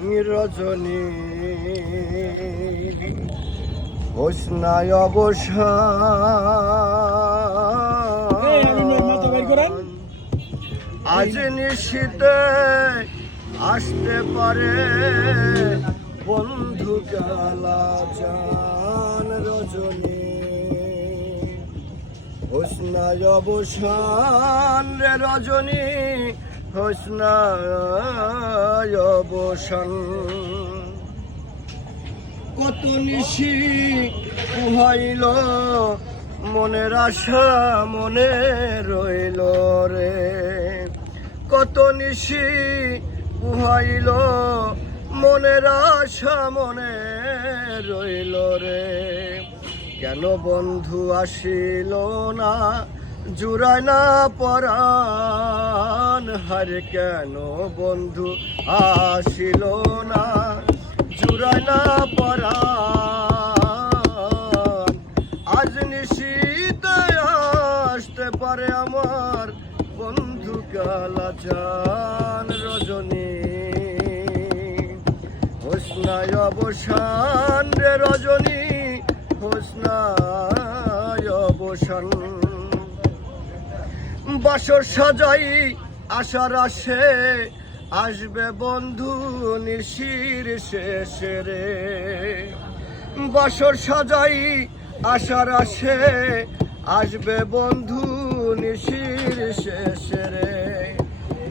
রজনী হোসনায় অবসান আজ নিশীতে আসতে পারে বন্ধু কালা চান রজনী হোসনায় অবসান রে রজনী হোসনায় অবসান কত নিশি কুহাইল মনের আশা মনে রইল রে কত নিশি কুহাইল মনের আশা মনে রইল রে কেন বন্ধু আসিল না জুড়ায় না পরাণ হারে কেন বন্ধু আসিল না জুড়ায় না পরাণ আজ নিশীতে আসতে পারে আমার বন্ধু কালা চান রজনী হোসনায় অবসান রে রজনী হোসনায় অবসান বাসর সাজাই আশার আসে আসবে বন্ধু নিশির শেষে রে বাসর সাজাই আশার আসে আসবে বন্ধু নিশির শেষে রে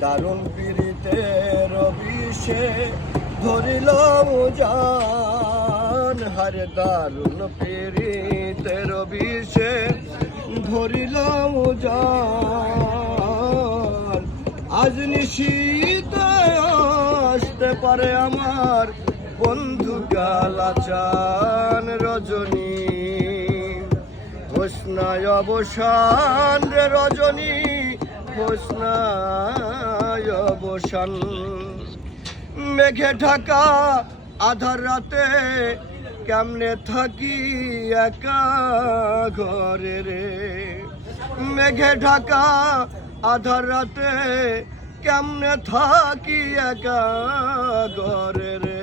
দারুণ পীড়িতের বিষে ধরিল জান হারে দারুণ পীড়িতের বিষে ধরিল জান আজ নিশীতে আসতে পারে আমার বন্ধু কালা চান রজনী হোসনায় অবসান রে রজনী হোসনায় অবসান মেঘে ঢাকা আধার রাতে কেমনে থাকি একা ঘরে রে মেঘে ঢাকা আধার রাতে কেমনে থাকি একা ঘরে রে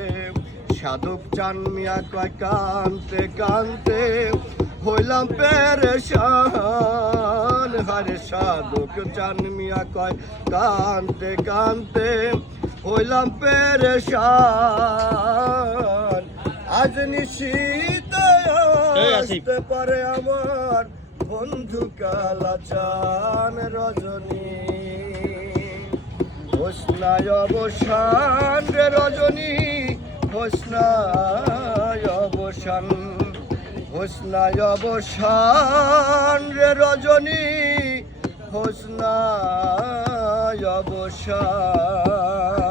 সাধক চান মিয়া কয় কানতে কানতে হইলাম পেরেশান হারে সাধক চান মিয়া কয় কানতে কানতে হইলাম পেরেশান আজ নিশীতে আসতে পারে আমার বন্ধু কালা চান রজনী হোসনায় অবসান রে রজনী হোসনায় অবসান হোসনায় অবসান রে রজনী হোসনায় অবসান